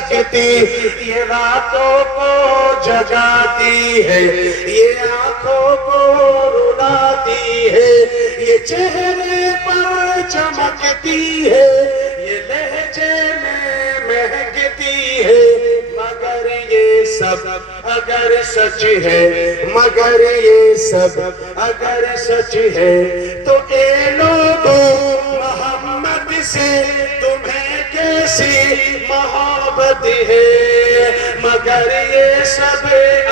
सकती, ये रातों को जगाती है, ये आंखों को रुलाती है, ये चेहरे पर चमकती है, ये लहजे में महकती है। मगर ये सब अगर सच है, मगर ये सब अगर सच है, तो ए लोगों मोहम्मद से तुम्हें कैसी मोहब्बत है। मगर ये सब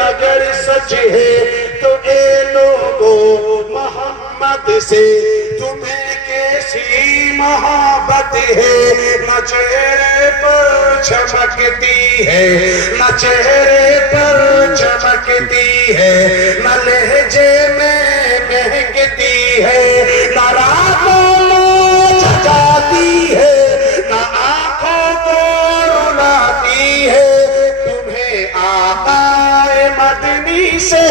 अगर सच है, तो ए लोगों मोहम्मद से तुम्हें कैसी मोहब्बत है। न चेहरे पर चमकती है, न चेहरे पर चमकती है, न लहजे में महकती है, न रातों में जगाती है, न आंखों को रुलाती है। तुम्हें आकाए मदनी से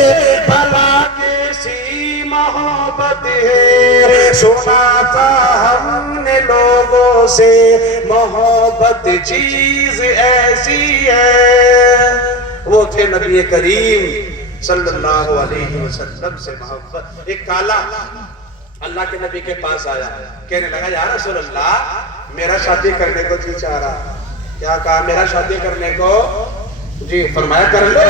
भला कैसी मोहब्बत है। सुना था हमने लोगों से मोहब्बत चीज ऐसी है। वो थे नबी करीम सल्लल्लाहु अलैहि वसल्लम से मोहब्बत। एक काला अल्लाह के नबी के पास आया, कहने लगा या रसूल अल्लाह मेरा शादी करने को जी चाह रहा। क्या कहा? मेरा शादी करने को जी। फरमाया कर ले।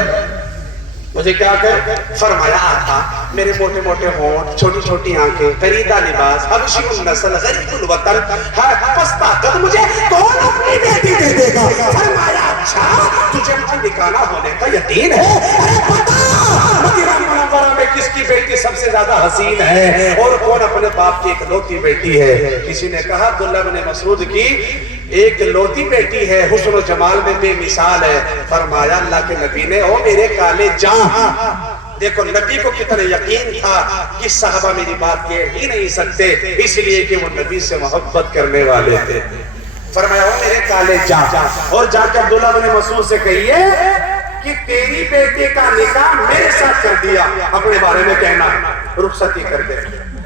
मुझे क्या कह? फरमाया आका मेरे मोटे मोटे होंठ, छोटी छोटी आंखें, करीदा लिबास, हबशी नस्ल, गरीबुल वतन, पस्ता कद, मुझे कौन अपनी बेटी दे देगा? फरमाया अच्छा तुझे निकाला होने का यकीन है? अरे बता मदीना मुनव्वरा में किसकी बेटी सबसे ज्यादा हसीन है और कौन अपने बाप की इकलौती बेटी है? किसी ने कहा अब्दुल्लाह इब्न मसऊद की एक लौती बेटी है, हुस्न और जमाल में बेमिसाल है। फरमाया अल्लाह के नबी ने ओ मेरे काले जान, देखो नबी को कितना यकीन था कि साहबा मेरी बात कह ही नहीं सकते, इसलिए कि वो नबी से मोहब्बत करने वाले थे। फरमाया ओ मेरे काले जान, और जाकर अब्दुल्लाह इब्न मसऊद से कहिए कि तेरी बेटी का निकाह मेरे साथ कर दिया, अपने बारे में कहना, रुखसती कर दे।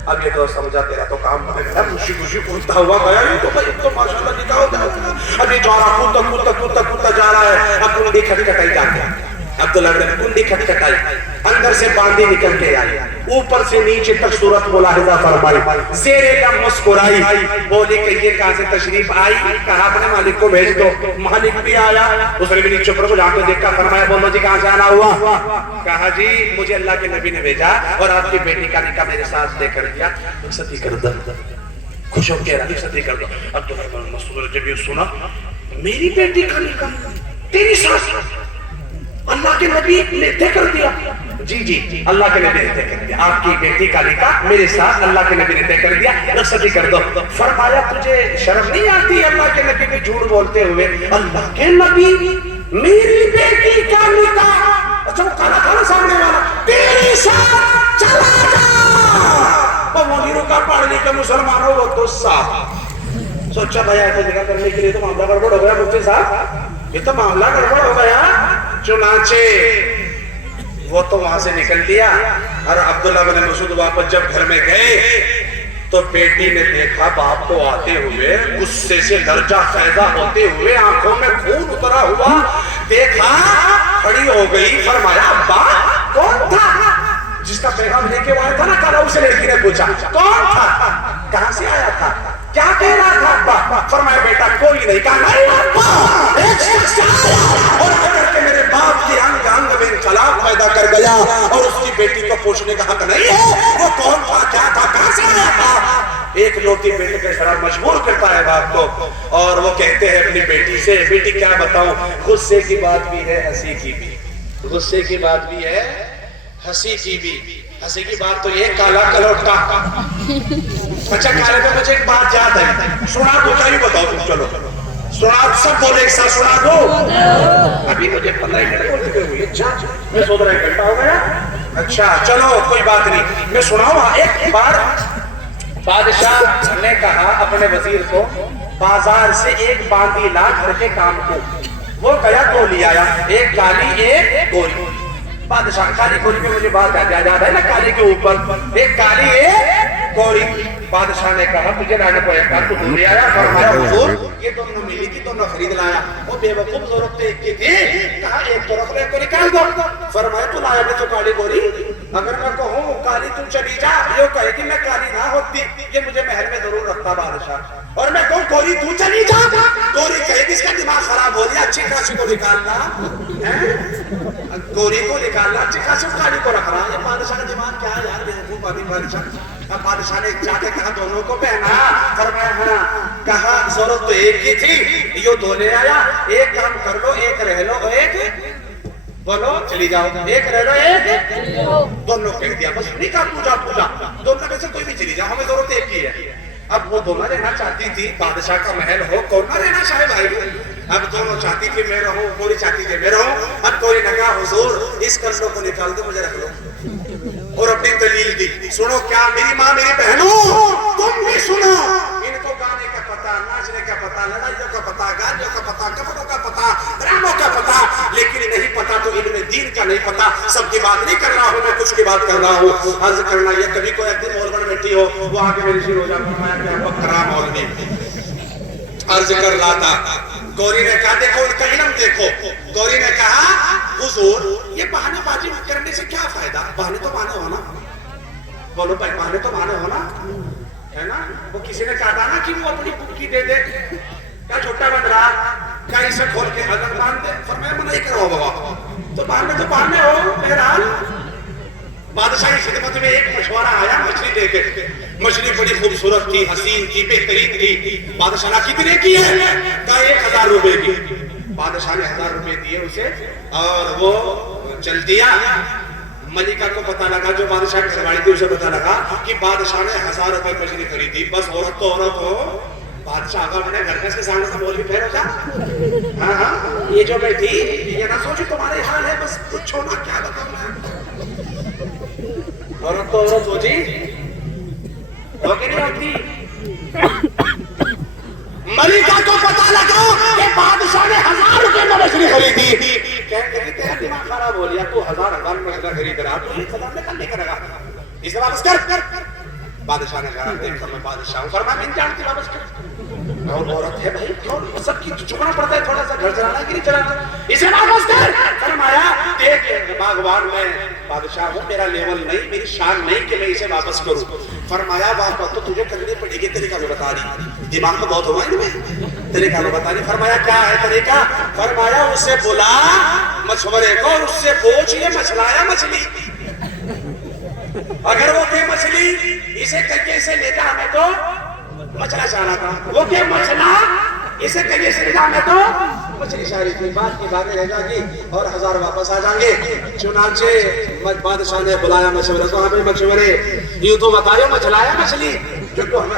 अब ये तो समझा तेरा तो काम बनेगा। खुशी खुशी कूदता हुआ गया, ये तो भाई तो माशाल्लाह निकाह हो गया। अब ये जा रहा कूदता जा रहा है। अब कुंडी खटखटाई जाके अब्दुल्लाह ने कुंडी खटखटाई, अंदर से बांदी निकल के आई, ऊपर से नीचे तक सूरत मुलाहिजा फरमाई, ज़ेरे दम मुस्कुराई, बोली कि ये कहां से तशरीफ आई? कहा अपने मालिक को भेज दो। मालिक भी आया, उसने भी नीचे ऊपर को जाकर देखा। फरमाया बोलो जी कहां से आना हुआ? कहा जी मुझे अल्लाह के नबी ने भेजा और आपकी बेटी का निकाह मेरे साथ लेकर दिया, रुखसती कर दो। खुश हो के रुखसती कर दो। अब्दुल्लाह इब्न मसऊद ने जब ये सुना, मेरी बेटी का निकाह तेरी साथ अल्लाह के नबी ने तय कर दिया? जी जी अल्लाह के नबी ने तय कर दिया, आपकी बेटी का निकाह मेरे साथ अल्लाह के नबी ने तय कर दिया, रुखसती कर दो। फरमाया तुझे शर्म नहीं आती अल्लाह के नबी पे झूठ बोलते हुए? अल्लाह के नबी मेरी बेटी का निकाह, अच्छा वो काला काला सामने वाला, तेरे साथ चला जा। वो मोहल्लों का पढ़ने के मुसलमानों वो तो साफ सोचा भैया ऐसा निकाह करने के लिए तो मामला गड़बड़ हो गया मुफ्ती साहब, ये तो मामला गड़बड़ हो गया। चुनाचे वो तो वहां से निकल लिया और अब्दुल्लाह इब्न मसऊद वापस जब घर में गए तो बेटी ने देखा बाप को आते हुए, गुस्से से लर्जा फैदा होते हुए, आंखों में खून उतरा हुआ देखा, खड़ी हो गई। फरमाया अब्बा कौन था जिसका पैगाम लेके आया था ना काला? उसे लड़की ने पूछा कौन था, कहां से आया था, क्या कह रहा था अब्बा? फरमाया बेटा कोई नहीं। कहा नहीं अब्बा एक शख्स आया और आकर के मेरे बाप के अंग अंग में इंकलाब पैदा कर गया और उसकी बेटी को पूछने का हक नहीं है। वो कौन था, क्या था, कहां से आया था? एक लौती बेटे के शराब मजबूर करता है बाप को और वो कहते हैं अपनी बेटी से, बेटी क्या बताऊं, गुस्से की बात भी है हंसी की भी, गुस्से की बात भी है हंसी की भी। हंसी की बात तो ये काला कलौटा। अच्छा काले पे मुझे एक बात याद है, सुना दो, क्या बताओ तुम? चलो सुना, सब बोले एक साथ सुना दो। अभी मुझे 15 मिनट बोलते हुए मैं सोच रहा 1 घंटा हो गया। अच्छा चलो कोई बात नहीं, मैं सुनाऊं। एक बार बादशाह ने कहा अपने वजीर को बाजार से एक बांदी ला घर के काम को। वो गया तो ले आया, एक काली एक गोरी। बादशाह काली गोरी में मुझे बात याद है ना, काली के ऊपर एक काली एक गौरी बादशाह ने कहा तुझे लाने को एक तो दूर आया, फरमाया हुजूर ये दोनों मिली थी, दोनों खरीद लाया। वो बेवकूफ जरूरत तो एक की थी, कहा एक तो रख ले को निकाल दो। फरमाया तू लाया भी तो काली गोरी, अगर मैं कहूँ काली तू चली जा, ये कहेगी मैं काली ना होती, ये मुझे महल में जरूर रखता बादशाह। और मैं कहूँ गोरी तू चली जा, गोरी कहेगी इसका दिमाग खराब हो गया, अच्छी खासी को निकालना है, गोरी को निकालना, अच्छी खासी काली को रख रहा। ये बादशाह का दिमाग क्या है यार, बेवकूफ आदमी बादशाह। अब बादशाह ने जाके कहा दोनों को पहना, फरमाया हाँ, कहा जरूरत तो एक ही थी, यो दो ले आया, एक काम कर लो, एक रह लो, एक बोलो चली जाओ, एक रह लो, एक दोनों कह दिया, बस नहीं कहा पूजा पूजा, दोनों में से कोई भी चली जाओ, हमें जरूरत एक ही है। अब वो दोनों रहना चाहती थी, बादशाह का महल हो, कौन ना रहना चाहे भाई। अब दोनों चाहती थी मैं रहूं, कोई चाहती थी मैं रहूं। अब कोई ने कहा हुजूर इस कल्लो को निकाल दो, मुझे रख लो, और अपनी दलील दी। सुनो क्या मेरी माँ मेरी बहनों, तुम भी सुनो, इनको गाने का पता, नाचने का पता, लड़ाइयों का पता, गालियों का पता, कपड़ों का पता, ड्रामों का पता, लेकिन नहीं पता तो इनमें दीन का नहीं पता। सबकी बात नहीं कर रहा हूँ मैं, कुछ की बात कर रहा हूँ। अर्ज करना ये कभी कोई एक दिन मॉल में बैठी हो, वो आके मेरी शुरू हो जाता, मैं क्या बकरा मॉल में अर्ज कर रहा था। गौरी ने कहा देखो इनका इल्म देखो। गौरी ने कहा हुजूर ये बहानेबाजी करने से क्या फायदा, बहाने तो बहाने हो ना, बोलो भाई बहाने तो बहाने हो ना, है ना। वो किसी ने कहा था ना कि वो अपनी बुक्की दे दे, क्या छोटा बन रहा, क्या इसे खोल के अगर बांध दे, फरमाया मना ही करो बाबा, तो बहाने हो। बहरहाल बादशाह की खिदमत में एक मछुआरा आया मछली लेके, मछली बड़ी खूबसूरत थी, हसीन थी, बेहतरीन थी। बादशाह ने कितने की है, कहा 1000 रुपए की। बादशाह ने 1000 रुपए दिए उसे और वो चल दिया। मलिका को पता लगा, जो बादशाह की सवारी थी उसे पता लगा कि बादशाह ने 1000 रुपए मछली खरीदी। बस औरत तो औरत हो, बादशाह आगा मैंने घर के सामने से बोल भी फेर हो जा। हाँ ये जो बैठी ये ना सोचो तुम्हारे हाल है, बस पूछो ना क्या बताऊं मैं, औरत तो औरत हो जी, नहीं होती। मलिका को पता लगा कि बादशाह ने 1000 रुपए में मछली खरीदी। कहते तेरा दिमाग खराब हो गया, तू 1000 में मछली खरीद रहा, तू ये खजाने का लेकर रखा, इसे वापस कर। बादशाह ने कहा देख मैं बादशाह हूं, फरमाया नहीं जानती, वापस कर। और औरत है भाई, क्यों सबकी झुकना पड़ता है, थोड़ा सा घर चलाना कि नहीं चलाना, इसे वापस कर। फरमाया देख बागवान में बादशाह हूं, मेरा लेवल नहीं, मेरी शान नहीं कि मैं इसे वापस करूं। फरमाया वापस तो तुझे करनी पड़ेगी, तरीका में बता रही, दिमाग तो बहुत हुआ इनमें, तरीका में बता रही। फरमाया क्या है तरीका, फरमाया उसे बुला मछुआरे को, उससे पूछ ये मछलाया मछली, अगर वो के मछली इसे कहिए से लेता, हमें तो मछला चाहना था, वो के मछला इसे कहिए से लेता, हमें तो मछली सारी थी। बात की बातें रह जाएगी और 1000 वापस आ जाएंगे। चुनाचे बादशाह ने बुलाया मछुआरे को, हमें मछुआरे यूं तो बताओ मछलाया मछली, जो हमें